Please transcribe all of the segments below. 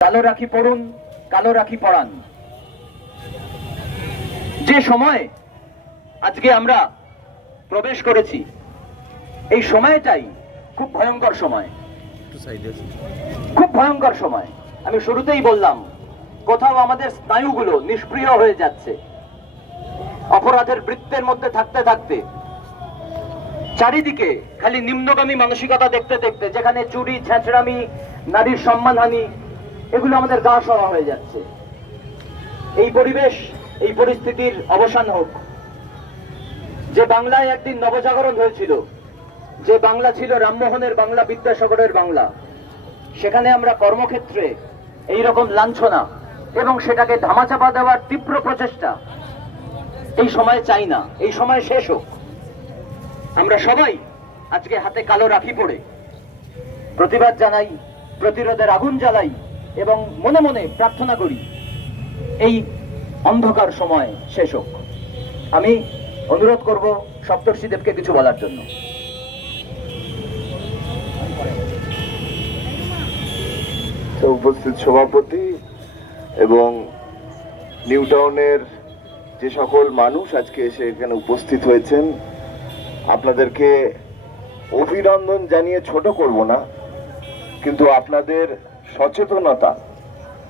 কালো রাখি পড়ুন, কালো রাখি পড়ান। যে সময় আজকে আমরা প্রবেশ করেছি, এই সময়টাই খুব ভয়ঙ্কর সময়। খুব ভয়ঙ্কর সময়। আমি শুরুতেই বললাম, কোথাও আমাদের স্নায়ুগুলো নিষ্ক্রিয় হয়ে যাচ্ছে। অপরাধের বৃত্তের মধ্যে থাকতে থাকতে, চারিদিকে খালি নিম্নগামী মানসিকতা দেখতে দেখতে, যেখানে চুরি, ছেঁচড়ামি, নারীর সম্মানহানি এগুলো আমাদের গা সওয়া হয়ে যাচ্ছে। এই পরিবেশ, এই পরিস্থিতির অবসান হোক। যে বাংলায় একদিন নবজাগরণ হয়েছিল, যে বাংলা ছিল রামমোহনের বাংলা বিদ্যাসাগরের বাংলা, সেখানে আমরা কর্মক্ষেত্রে এই রকম লাঞ্ছনা এবং সেটাকে ধামাচাপা দেওয়ার তীব্র প্রচেষ্টা এই সময় চাই না, এই সময় শেষ হোক। আমরা সবাই আজকে হাতে কালো রাখি পড়ে প্রতিবাদ জানাই, প্রতিরোধের আগুন জ্বালাই এবং মনে মনে প্রার্থনা করি, এই অন্ধকার সময় শেষ হোক। আমি অনুরোধ করব সপ্তর্ষিদেবকে কিছু বলার জন্য। উপস্থিত সভাপতি এবং নিউ টাউনের যে সকল মানুষ আজকে এসে এখানে উপস্থিত হয়েছেন, আপনাদেরকে অভিনন্দন জানিয়ে ছোট করব না, কিন্তু আপনাদের সচেতনতা,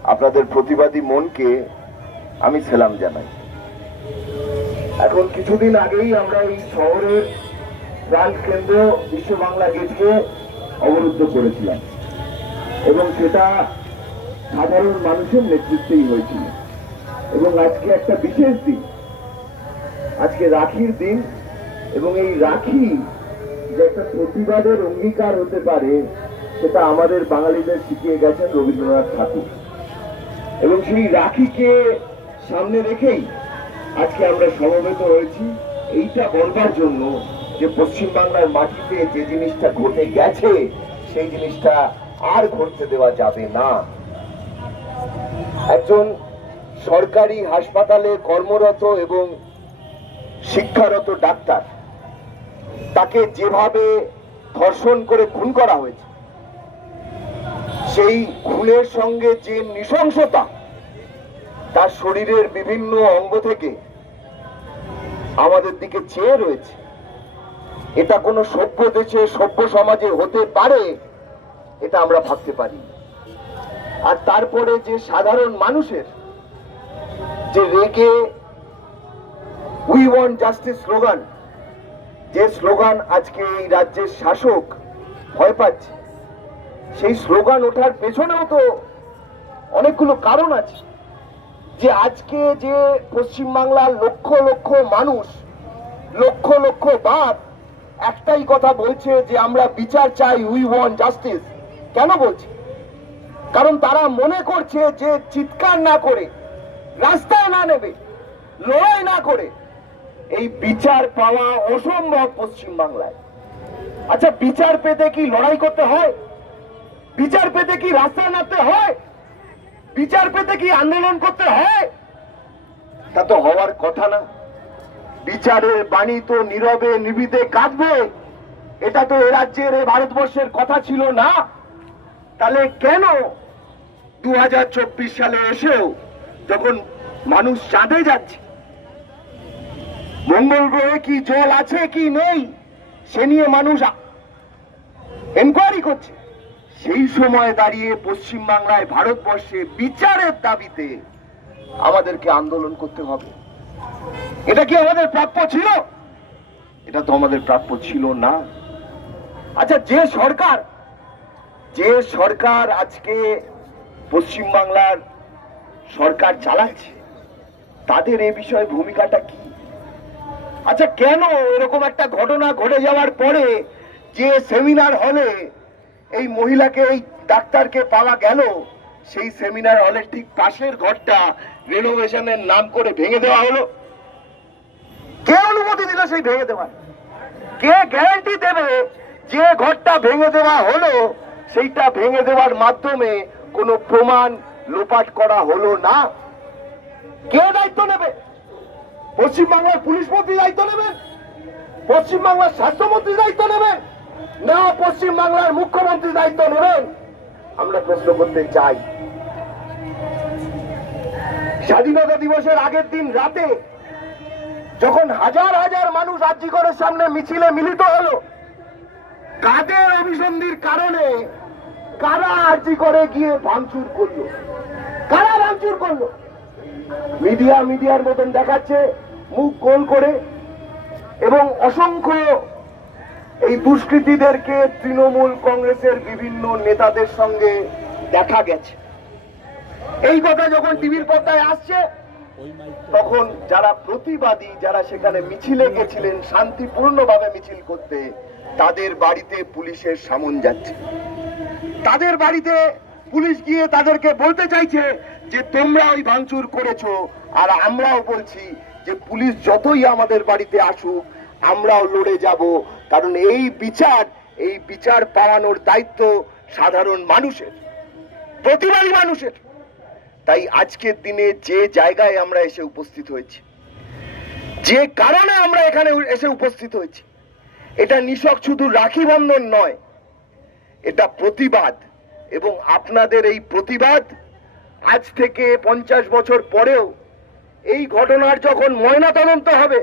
আপনাদের প্রতিবাদী মনকে আমি সেলাম জানাই। এখন কিছুদিন আগেই আমরা এই শহরের প্রাণ কেন্দ্র বিশ্ব বাংলা গেটকে অবরুদ্ধ করেছিলাম এবং সেটা সাধারণ মানুষের নেতৃত্বেই হয়েছিল। এবং আজকে একটা বিশেষ দিন। আজকে রাখির দিন এবং এই রাখি যে একটা প্রতিবাদের অঙ্গীকার হতে পারে সেটা আমাদের বাঙালিদের শিখিয়ে গেছেন রবীন্দ্রনাথ ঠাকুর। এবং সেই রাখিকে সামনে রেখেই আজকে আমরা সমবেত হয়েছি। এইটা বলবার জন্য যে পশ্চিমবাংলার মাটিতে যে জিনিসটা ঘটে গেছে, সেই জিনিসটা আর ঘটতে দেওয়া যাবে না। একজন সরকারি হাসপাতালে কর্মরত এবং শিক্ষারত ডাক্তার, তাকে যেভাবে ধর্ষণ করে খুন করা হয়েছে সেই খুনের সঙ্গে যে নৃশংসতা, তার শরীরের বিভিন্ন অঙ্গ থেকে আমাদের দিকে চেয়ে রয়েছে। এটা কোনো সভ্য দেশে, সভ্য সমাজে হতে পারে, এটা আমরা ভাবতে পারি। আর তারপরে যে সাধারণ মানুষের যে রেগে উই ওয়ান্ট জাস্টিস স্লোগান, যে স্লোগান আজকে এই রাজ্যের শাসক ভয় পাচ্ছে সেই স্লোগান ওঠার পেছনেও তো অনেকগুলো কারণ আছে। যে আজকে যে পশ্চিমবাংলার লক্ষ লক্ষ মানুষ, লক্ষ লক্ষ বাপ একটাই কথা বলছে যে আমরা বিচার চাই উই ওয়ান্ট জাস্টিস কেন বলছে? কারণ তারা মনে করছে যে চিৎকার না করে, রাস্তায় না নেবে, লড়াই না করে, এই বিচার পাওয়া অসম্ভব পশ্চিমবাংলায়। আচ্ছা বিচার পেতে কি লড়াই করতে হয়? বিচার পেতে কি রাস্তায় নামতে হয়? বিচার পেতে কি আন্দোলন করতে হয়? তা তো হওয়ার কথা না। বিচারের বাণী তো নীরবে নিবিতে কাঁদবে। এটা তো এ রাজ্যের, এ ভারতবর্ষের কথা ছিল না। তাহলে কেন দু হাজার চব্বিশ সালে এসেও যখন মানুষ চাঁদে যাচ্ছে, মঙ্গল গ্রহে কি জল আছে কি নেই, সে নিয়ে মানুষ এনকোয়ারি করছে। সেই সময় দাঁড়িয়ে পশ্চিমবাংলায় ভারতবর্ষে বিচারের দাবিতে আমাদেরকে আন্দোলন করতে হবে। এটা কি আমাদের প্রাপ্য ছিল? এটা তো আমাদের প্রাপ্য ছিল না। আচ্ছা যে সরকার যে সরকার আজকে পশ্চিমবাংলার সরকার চালাচ্ছে, তাদের এ বিষয়ে ভূমিকাটা কি? আচ্ছা কেন এরকম একটা ঘটনা ঘটে যাওয়ার পরে যে সেমিনার হলে এই মহিলাকে, এই ডাক্তারকে পাওয়া গেল। সেই সেমিনার হলের ঠিক পাশের ঘরটা রেনোভেশনের নাম করে ভেঙে দেওয়া হলো। কে অনুমতি দিল সেই ভেঙে দেওয়ার? কে গ্যারান্টি দেবে যে ঘরটা ভেঙে দেওয়া হলো? সেইটা ভেঙে দেওয়ার মাধ্যমে কোনো প্রমাণ লোপাট করা হলো না। কে দায়িত্ব নেবে? পশ্চিমবাংলার পুলিশ মন্ত্রী দায়িত্ব নেবেন? পশ্চিমবাংলার স্বাস্থ্যমন্ত্রী দায়িত্ব নেবেন? না, পশ্চিমবাংলার মুখ্যমন্ত্রী দায়িত্ব নেবেন। আমরা প্রশ্ন করতে চাই। স্বাধীনতা দিবসের আগের দিন রাতে যখন হাজার হাজার মানুষ আর্যিকরের সামনে মিছিলে মিলিত হলো, কাদের অভিসন্ধির কারণে কারা আর্জি করে গিয়ে ভাঙচুর করল? কারা ভাঙচুর করল? মিডিয়া, মিডিয়ার মতন দেখাচ্ছে, মুখ গোল করে, এবং অসংখ্য এই দুষ্কৃতীদেরকে তৃণমূল কংগ্রেসের বিভিন্ন নেতাদের সঙ্গে দেখা গেছে। এই কথা যখন টিভির পর্দায় আসছে, তখন যারা প্রতিবাদী, যারা সেখানে মিছিলে গেছিলেন, শান্তিপূর্ণভাবে মিছিল করতে, তাদের বাড়িতে পুলিশের সামন যাচ্ছে। তাদের বাড়িতে পুলিশ গিয়ে তাদেরকে বলতে চাইছে যে, তোমরা ওই ভাঙচুর করেছ, আর আমরাও বলছি যে, পুলিশ যতই আমাদের বাড়িতে আসুক, আমরাও লড়ে যাব কারণ এই বিচার এই বিচার পাওয়ানোর দায়িত্ব সাধারণ মানুষের, প্রতিবাদী মানুষের। তাই আজকের দিনে যে জায়গায় আমরা এসে উপস্থিত হয়েছি, যে কারণে আমরা এখানে এসে উপস্থিত হয়েছি, এটা নিশক শুধু রাখি বন্ধন নয়, এটা প্রতিবাদ। এবং আপনাদের এই প্রতিবাদ আজ থেকে পঞ্চাশ বছর পরেও এই ঘটনার যখন ময়নাতদন্ত হবে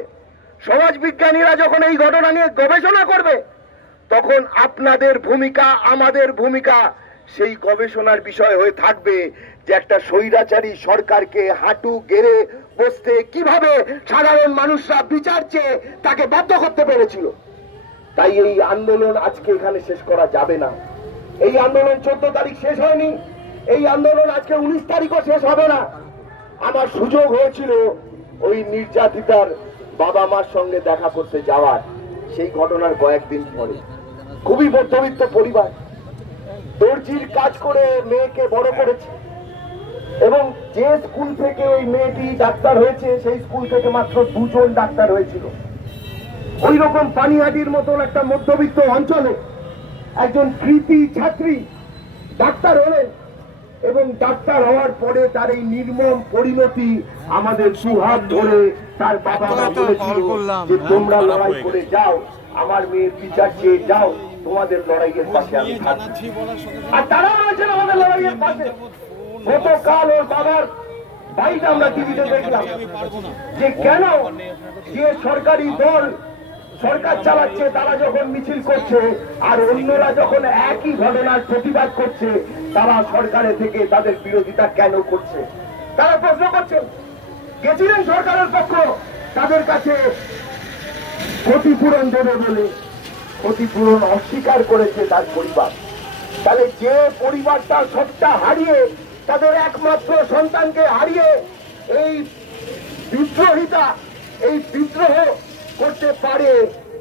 সমাজবিজ্ঞানীরা যখন এই ঘটনা নিয়ে গবেষণা করবে, তখন আপনাদের ভূমিকা, আমাদের ভূমিকা সেই গবেষণার বিষয় হয়ে থাকবে যে একটা স্বৈরাচারী সরকারকে হাঁটু গেড়ে বসতে কীভাবে সাধারণ মানুষরা বিচার চেয়ে তাকে বাধ্য করতে পেরেছিল। তাই এই আন্দোলন আজকে এখানে শেষ করা যাবে না। এই আন্দোলন চোদ্দ তারিখ শেষ হয়নি। এই আন্দোলন আজকে উনিশ তারিখও শেষ হবে না। আমার সুযোগ হয়েছিল ওই নির্যাতিতার বাবা মার সঙ্গে দেখা করতে যাওয়ার সেই ঘটনার কয়েকদিন পরে। খুবই মধ্যবিত্ত পরিবার। দর্জির কাজ করে মেয়েকে বড় করেছে। এবং যে স্কুল থেকে ওই মেয়েটি ডাক্তার হয়েছে, সেই স্কুল থেকে মাত্র দুজন ডাক্তার হয়েছিল। ওই রকম পানিহাটির মতন একটা মধ্যবিত্ত অঞ্চলে একজন কৃতি ছাত্রী ডাক্তার হলেন। এবং ডাক্তার হওয়ার পরে তার এই নির্মম পরিণতি আমাদের সুহাত ধরে তার বাবা বলেছিল যে তোমরা লড়াই করে যাও আমার মেয়ের বিচার চেয়ে যাও তোমাদের লড়াইয়ের পাশে আমি থাকব। আর তারা রয়েছেন আমাদের লড়াইয়ের পাশে। গতকাল ওর বাবার বাড়িটা আমরা টিভিতে দেখলাম যে কেন যে সরকারি দল সরকার চালাচ্ছে, তারা যখন মিছিল করছে আর অন্যরা যখন একই ঘটনার প্রতিবাদ করছে, তারা সরকারে থেকে তাদের বিরোধিতা কেন করছে? তারা প্রশ্ন করছে, গেছিলেন সরকারের পক্ষ, তাদের কাছে ক্ষতিপূরণ দেবে বলে। ক্ষতিপূরণ অস্বীকার করেছে তার পরিবার। তাহলে যে পরিবারটা সবটা হারিয়ে, তাদের একমাত্র সন্তানকে হারিয়ে এই বিদ্রোহিতা এই বিদ্রোহ করতে পারে,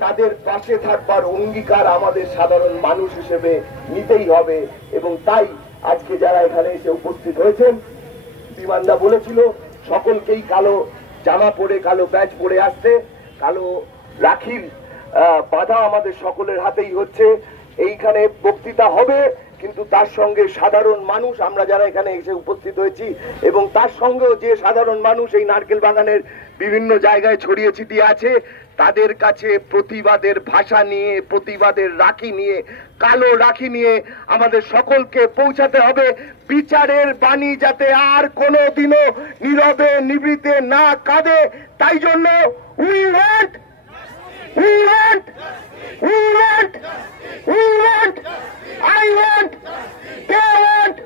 তাদের পাশে থাকবার অঙ্গীকার আমাদের সাধারণ মানুষ হিসেবে নিতেই হবে এবং তাই আজকে যারা এখানে এসে উপস্থিত হয়েছেন, বিমানদা বলেছিল, সকলকেই কালো জামা পরে, কালো ব্যাচ পরে আসতে, কালো রাখির বাধা আমাদের সকলের হাতেই হচ্ছে। এইখানে বক্তৃতা হবে, কিন্তু তার সঙ্গে সাধারণ মানুষ, আমরা যারা এখানে এসে উপস্থিত হয়েছি, এবং তার সঙ্গেও যে সাধারণ মানুষ এই নারকেল বাগানের বিভিন্ন জায়গায় ছড়িয়ে ছিটিয়ে আছে তাদের কাছে প্রতিবাদের ভাষা নিয়ে, প্রতিবাদের রাখি নিয়ে, কালো রাখি নিয়ে আমাদের সকলকে পৌঁছাতে হবে বিচারের বাণী যাতে আর কোনো দিনও নীরবে নিবৃতে না কাঁদে তাই জন্য we want We want! We want! We want! I want! They want!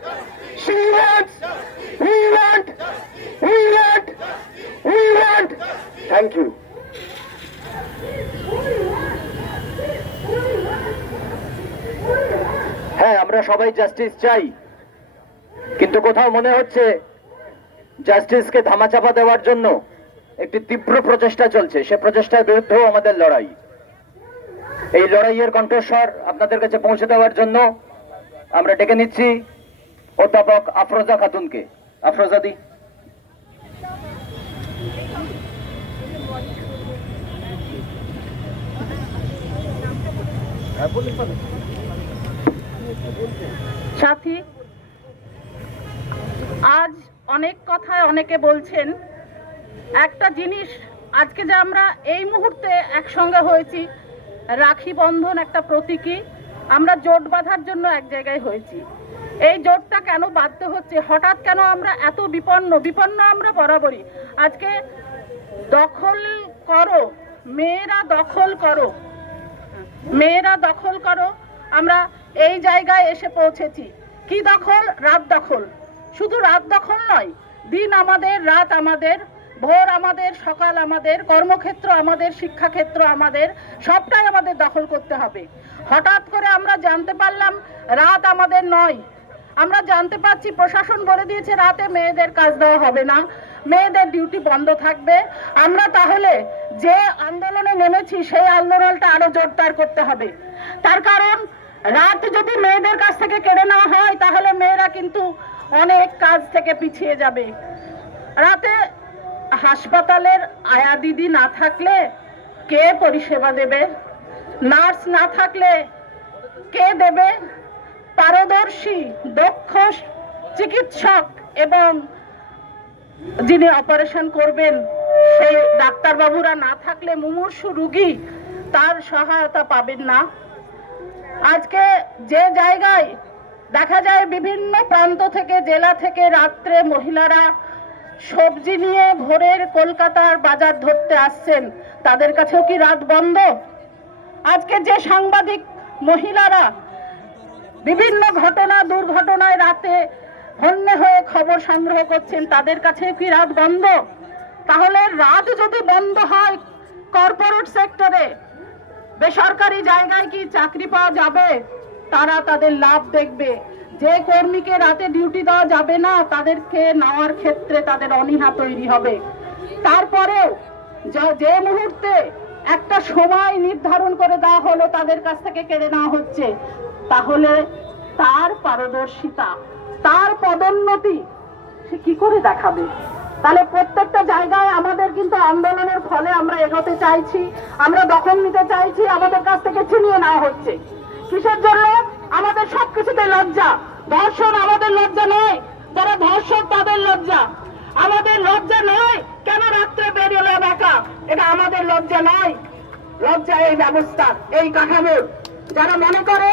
She wants! We want! We want! We want! Thank you. হ্যাঁ আমরা সবাই জাস্টিস চাই। কিন্তু কোথাও মনে হচ্ছে জাস্টিসকে ধামাচাপা দেওয়ার জন্য একটি তীব্র প্রচেষ্টা চলছে। সে প্রচেষ্টার বিরুদ্ধেও আমাদের লড়াই। এই লড়াইয়ের কণ্ঠস্বর আপনাদের কাছে পৌঁছে দেওয়ার জন্য আমরা ডেকে নিচ্ছি অধ্যাপক আফরোজা খাতুনকে। আফরোজা দি। সাথী, আজ অনেক কথায় অনেকে বলছেন, একটা জিনিস আজকে যে আমরা এই মুহূর্তে একসঙ্গে হয়েছি, রাখি বন্ধন একটা প্রতীকী, আমরা জোট বাঁধার জন্য এক জায়গায় হয়েছি। এই জোটটা কেন বাধ্য হচ্ছে? হঠাৎ কেন আমরা এত বিপন্ন? বিপন্ন আমরা বরাবরই। আজকে দখল করো, মেয়েরা দখল করো। মেয়েরা দখল করো, আমরা এই জায়গায় এসে পৌঁছেছি। কি দখল? রাত দখল। শুধু রাত দখল নয়, দিন আমাদের, রাত আমাদের, ভোর আমাদের, সকাল আমাদের, কর্মক্ষেত্র আমাদের, শিক্ষাক্ষেত্র আমাদের, সবটাই আমাদের দখল করতে হবে। হঠাৎ করে আমরা জানতে পারলাম, রাত আমাদের নয়। আমরা জানতে পারছি, প্রশাসন বলে দিয়েছে, রাতে মেয়েদের কাজ দেওয়া হবে না। মেয়েদের ডিউটি বন্ধ থাকবে। আমরা তাহলে যে আন্দোলনে নেমেছি, সেই আন্দোলনটা আরও জোরদার করতে হবে। তার কারণ রাত যদি মেয়েদের কাছ থেকে কেড়ে নেওয়া হয়, তাহলে মেয়েরা কিন্তু অনেক কাজ থেকে পিছিয়ে যাবে। রাতে হাসপাতালের আয়া দিদি না থাকলে কে পরিষেবা দেবে? নার্স না থাকলে কে দেবে? পারদর্শী, দক্ষ চিকিৎসক এবং যিনি অপারেশন করবেন, সেই ডাক্তারবাবুরা না থাকলে মুমূর্ষু রুগী তার সহায়তা পাবেন না। আজকে যে জায়গায় দেখা যায় বিভিন্ন প্রান্ত থেকে, জেলা থেকে রাত্রে মহিলারা সবজি নিয়ে ভোরের কলকাতার বাজার ধরতে আসছেন, তাদের কাছেও কি রাত বন্ধ? আজকে যে সাংবাদিক মহিলারা বিভিন্ন ঘটনা, দুর্ঘটনায় রাতে হন্যে হয়ে খবর সংগ্রহ করছেন, তাদের কাছে কি রাত বন্ধ? তাহলে রাত যদি বন্ধ হয় কর্পোরেট সেক্টরে বেসরকারি জায়গায় কি চাকরি পাওয়া যাবে? তারা তাদের লাভ দেখবে। যে কর্মীকে রাতে ডিউটি দেওয়া যাবে না, তাদেরকে নেওয়ার ক্ষেত্রে তাদের অনীহা তৈরি হবে। তারপরেও য- যে মুহূর্তে একটা সময় নির্ধারণ করে দেওয়া হলো তাদের কাছ থেকে কেড়ে নেওয়া হচ্ছে, তাহলে তার পারদর্শিতা, তার পদোন্নতি সে কি করে দেখাবে? তাহলে প্রত্যেকটা জায়গায় আমাদের কিন্তু আন্দোলনের ফলে আমরা এগোতে চাইছি, আমরা দখল নিতে চাইছি, আমাদের কাছ থেকে ছিনিয়ে নেওয়া হচ্ছে। কিসের জন্য? আমাদের সবকিছুতে লজ্জা। ধর্ষণ আমাদের লজ্জা নয়, যারা ধর্ষক তাদের লজ্জা। আমাদের লজ্জা নয়, কেন রাত্রে বেরোলাম একা? এটা আমাদের লজ্জা নয়। লজ্জা এই ব্যবস্থা, এই কাঠামোর যারা মনে করে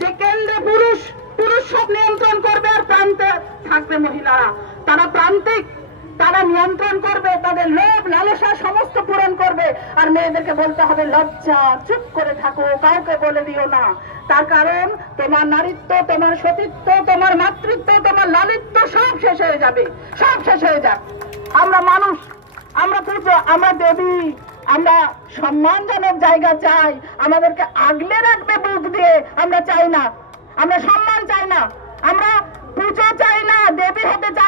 যে কেন্দ্রে পুরুষ পুরুষ সব নিয়ন্ত্রণ করবে আর প্রান্তে থাকবে মহিলারা, তারা প্রান্তিক তারা নিয়ন্ত্রণ করবে, তাদের লোভ, লালসা সমস্ত পূরণ করবে। আর মেয়েদেরকে বলতে হবে, লজ্জা, চুপ করে থাকো, কাউকে বলে দিও না। তার কারণ, তোমার নারীত্ব, তোমার সতীত্ব, তোমার মাতৃত্ব, তোমার লালিত্ব সব শেষ হয়ে যাবে। সব শেষ হয়ে যাক। আমরা মানুষ, আমরা পুজো আমরা দেবী, আমরা সম্মানজনক জায়গা চাই। আমাদেরকে আগলে রাখবে বুক দিয়ে, আমরা চাই না। আমরা সম্মান চাই না। আমরা পুজো চাই না, দেবী হতে চাই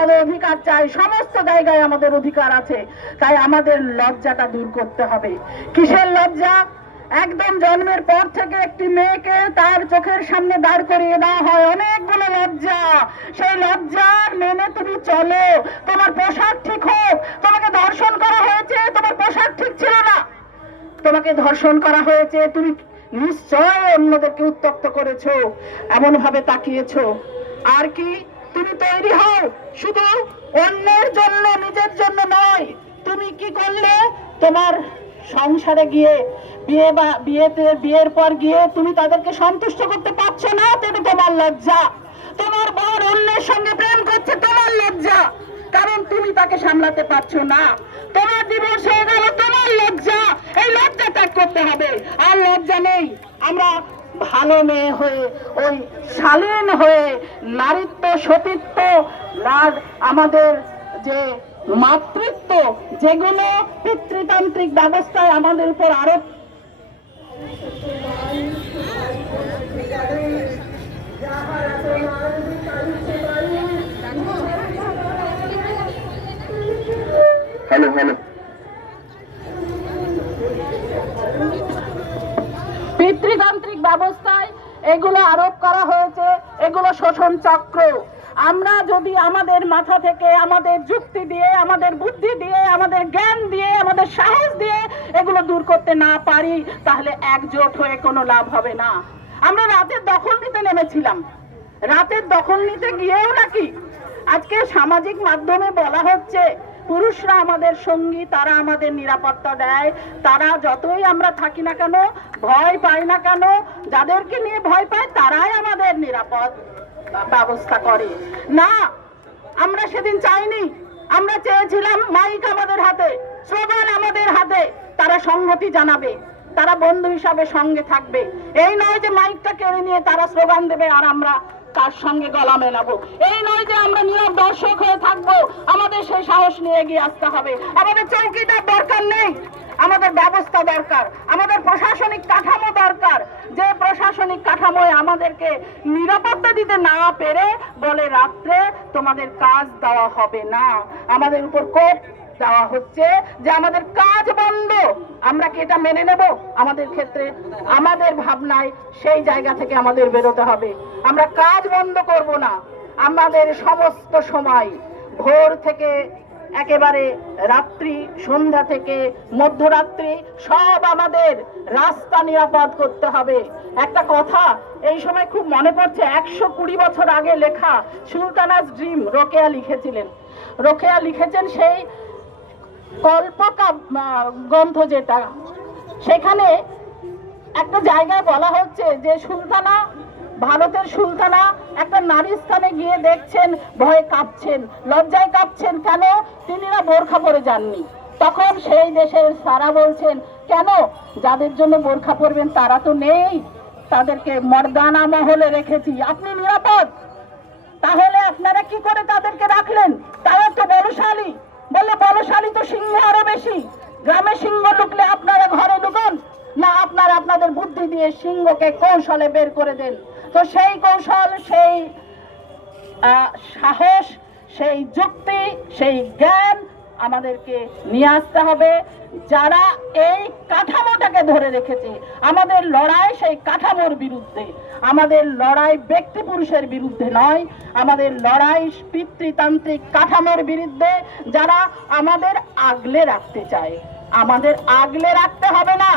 আমাদের অধিকার চাই, সমস্ত জায়গায় আমাদের অধিকার আছে। তাই আমাদের লজ্জাটা দূর করতে হবে। কিসের লজ্জা? একদম জন্মের পর থেকে একটি মেয়েকে তার চোখের সামনে দাঁড় করিয়ে দেওয়া হয়। অনেকগুলো লজ্জা। সেই লজ্জা মেনে তুমি চলো। তোমার পোশাক ঠিক হোক। তোমাকে ধর্ষণ করা হয়েছে। তোমার পোশাক ঠিক ছিল না। তোমাকে ধর্ষণ করা হয়েছে। তুমি নিশ্চয় অন্যদেরকে উত্তক্ত করেছ। এমন ভাবে তাকিয়েছো। আর কি? তুমি তৈরি হও, শুধু অন্যের জন্য, নিজের জন্য নয়, তুমি কি করলে? তোমার সংসারে গিয়ে, বিয়ে বা, বিয়েতে, বিয়ের পর গিয়ে তুমি তাদেরকে সন্তুষ্ট করতে পারছ না? তেমনি তোমার লজ্জা। তোমার বর অন্যের সঙ্গে প্রেম করছে, তোমার লজ্জা। কারণ তুমি তাকে সামলাতে পারছ না। তোমার দিবস হয়ে গেল, তোমার লজ্জা। এই লজ্জা ত্যাগ করতে হবে। আর লজ্জা নেই। আমরা ভালো মেয়ে হয়ে, ওই শালীন হয়ে নারীত্ব, সতীত্ব আর আমাদের যে মাতৃত্ব, যেগুলো পিতৃতান্ত্রিক ব্যবস্থায় আমাদের উপর আরোপ হ্যালো হ্যালো পিতৃতান্ত্রিক ব্যবস্থায় এগুলো আরোপ করা হয়েছে, এগুলো শোষণ চক্র। আমরা যদি আমাদের মাথা থেকে, আমাদের যুক্তি দিয়ে, আমাদের বুদ্ধি দিয়ে, আমাদের জ্ঞান দিয়ে, আমাদের সাহস দিয়ে এগুলো দূর করতে না পারি, তাহলে একজোট হয়ে কোনো লাভ হবে না। আমরা রাতের দখল নিতে নেমেছিলাম। রাতের দখল নিতে গিয়েও নাকি? আজকে সামাজিক মাধ্যমে বলা হচ্ছে পুরুষরা আমাদের সঙ্গী, তারা আমাদের নিরাপত্তা দেয়। তারা যতই আমরা থাকি না কেন, ভয় পাই না কেন, যাদেরকে নিয়ে ভয় পায়, তারাই আমাদের নিরাপদ ব্যবস্থা করে। না, আমরা সেদিন চাইনি। আমরা চেয়েছিলাম মাইক আমাদের হাতে, স্লোগান আমাদের হাতে। তারা সংহতি জানাবে, তারা বন্ধু হিসাবে সঙ্গে থাকবে। এই নয় যে মাইকটা কেড়ে নিয়ে তারা স্লোগান দেবে আর আমরা তার সঙ্গে গলা মেলাবো? এই নয় যে আমরা নীরব দর্শক হয়ে থাকব, আমাদের সেই সাহস নিয়ে এগিয়ে আসতে হবে। আমাদের চৌকিদার দরকার নেই, আমাদের ব্যবস্থা দরকার, আমাদের প্রশাসনিক কাঠামো দরকার। যে প্রশাসনিক কাঠামোয় আমাদেরকে নিরাপত্তা দিতে না পেরে বলে রাত্রে তোমাদের কাজ দেওয়া হবে না। আমাদের উপর কোপ দেওয়া হচ্ছে যে আমাদের কাজ বন্ধ। আমরা কি এটা মেনে নেব? আমাদের ক্ষেত্রে আমাদের ভাবনায় সেই জায়গা থেকে আমাদের বেরোতে হবে। আমরা কাজ বন্ধ করব না। আমাদের সমস্ত সময় ভোর থেকে একেবারে রাত্রি, সন্ধ্যা থেকে মধ্যরাত্রি সব আমাদের রাস্তা নিরাপদ করতে হবে। একটা কথা, এই সময় খুব মনে পড়ছে, একশো কুড়ি বছর আগে লেখা সুলতানাজ ড্রিম রোকেয়া লিখেছিলেন। রোকেয়া লিখেছেন সেই কল্পকা গ্রন্থ যেটা, সেখানে একটা জায়গায় বলা হচ্ছে যে সুলতানা, ভারতের সুলতানা একটা নারী স্থানে গিয়ে দেখছেন, ভয়ে কাঁপছেন। লজ্জায় কাঁপছেন, কেন? তিনি না বোরখা পরে যাননি। তখন সেই দেশের সারা বলছেন, কেন? যাদের জন্য বোরখা পরবেন, তারা তো নেই। তাদেরকে মর্দানা মহলে রেখেছি। আপনি নিরাপদ? তাহলে আপনারা কি করে তাদেরকে রাখলেন? তারা তো বলশালী বললে বলশালী তো সিংহ আরও বেশি। গ্রামে সিংহ ঢুকলে আপনারা ঘরে ঢুকুন। না, আপনারা আপনাদের বুদ্ধি দিয়ে সিংহকে কৌশলে বের করে দেন। তো সেই কৌশল, সেই সাহস, সেই যুক্তি, সেই জ্ঞান আমাদেরকে নিয়ে আসতে হবে। যারা এই কাঠামোটাকে ধরে রেখেছে, আমাদের লড়াই সেই কাঠামোর বিরুদ্ধে। আমাদের লড়াই ব্যক্তি পুরুষের বিরুদ্ধে নয়, আমাদের লড়াই পিতৃতান্ত্রিক কাঠামোর বিরুদ্ধে যারা আমাদের আগলে রাখতে চায়। আমাদের আগলে রাখতে হবে না।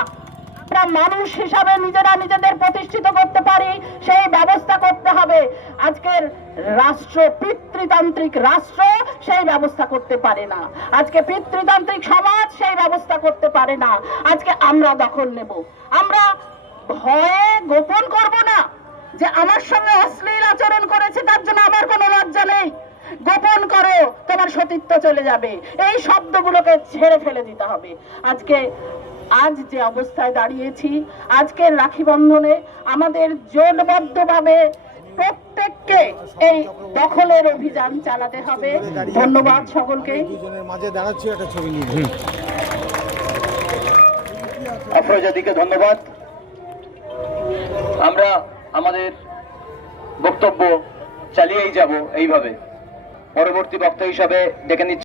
আমরা মানুষ হিসাবে নিজেরা নিজেদের প্রতিষ্ঠিত করতে পারি, সেই ব্যবস্থা করতে হবে। আজকের রাষ্ট্র পিতৃতান্ত্রিক রাষ্ট্র সেই ব্যবস্থা করতে পারে না। আজকে পিতৃতান্ত্রিক সমাজ সেই ব্যবস্থা করতে পারে না। আজকে আমরা দখল নেব। আমরা ভয়ে গোপন করব না যে আমার সঙ্গে অশ্লীল আচরণ করেছে, তার জন্য আমার কোনো লজ্জা নেই। গোপন করো, তোমার সতীত্ব চলে যাবে। এই শব্দগুলোকে ছেড়ে ফেলে দিতে হবে। আজকে আজ যে অবস্থায় দাঁড়িয়েছি আজকের রাখি বন্ধনে আমাদের জোটবদ্ধভাবে প্রত্যেককে এই দখলের অভিযান চালাতে হবে। ধন্যবাদ সকলকে। দুজনের মাঝে দাঁড়াচ্ছি একটা ছবি নিয়ে আফরোজাদিকে ধন্যবাদ। আমরা আমাদের বক্তব্য চালিয়েই যাব এইভাবে। পরবর্তী বক্তা হিসাবে ডেকে নিচ্ছি।